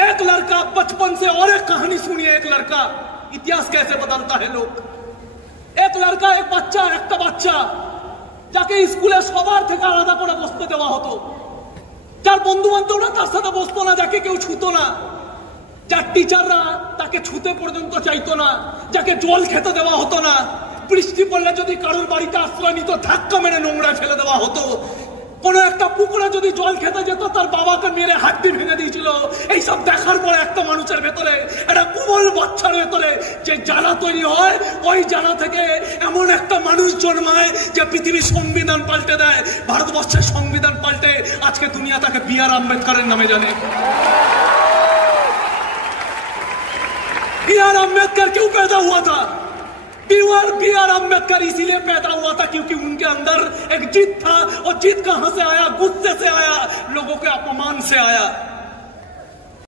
एक लड़का बचपन से, और एक कहानी सुनिए, एक लड़का, इतिहास कैसे बदलता है लोग। एक लड़का, एक बच्चा, একটা বাচ্চা যাকে স্কুলে সবার থেকে আলাদা করে বসতে দেওয়া হতো, যার বন্ধু বান্ধবরা তার সাথে বসতো না, যাকে কেউ ছুতো না, যার টিচাররা তাকে ছুতে পর্যন্ত চাইতো না, যাকে জল খেতে দেওয়া হতো না, বৃষ্টি পড়লে যদি কারোর বাড়িতে আশ্রয় নিত ধাক্কা মেরে নোংরা ফেলে দেওয়া হতো, কোন একটা পুকুরে যদি জল খেতে যেত তার বাবাকে মেরে হাড্ডি ভেঙে দিয়েছিল। এইসব দেখার পরে একটা মানুষের ভেতরে, একটা কোমল বাচ্চার ভেতরে যে জ্বালা তৈরি হয়, ওই জ্বালা থেকে এমন একটা মানুষ জন্মায় যে পৃথিবীর সংবিধান পাল্টে দেয়। ভারতবর্ষের সংবিধান পাল্টে আজকে দুনিয়া তাকে বি.আর. আম্বেদকরের নামে জানে। बी.आर. अम्बेडकर क्यों पैदा हुआ था? बी.आर. अम्बेडकर इसीलिए पैदा हुआ था क्योंकि उनके अंदर एक जिद था, और जिद कहां से आया? गुस्से से आया, लोगों के अपमान से आया।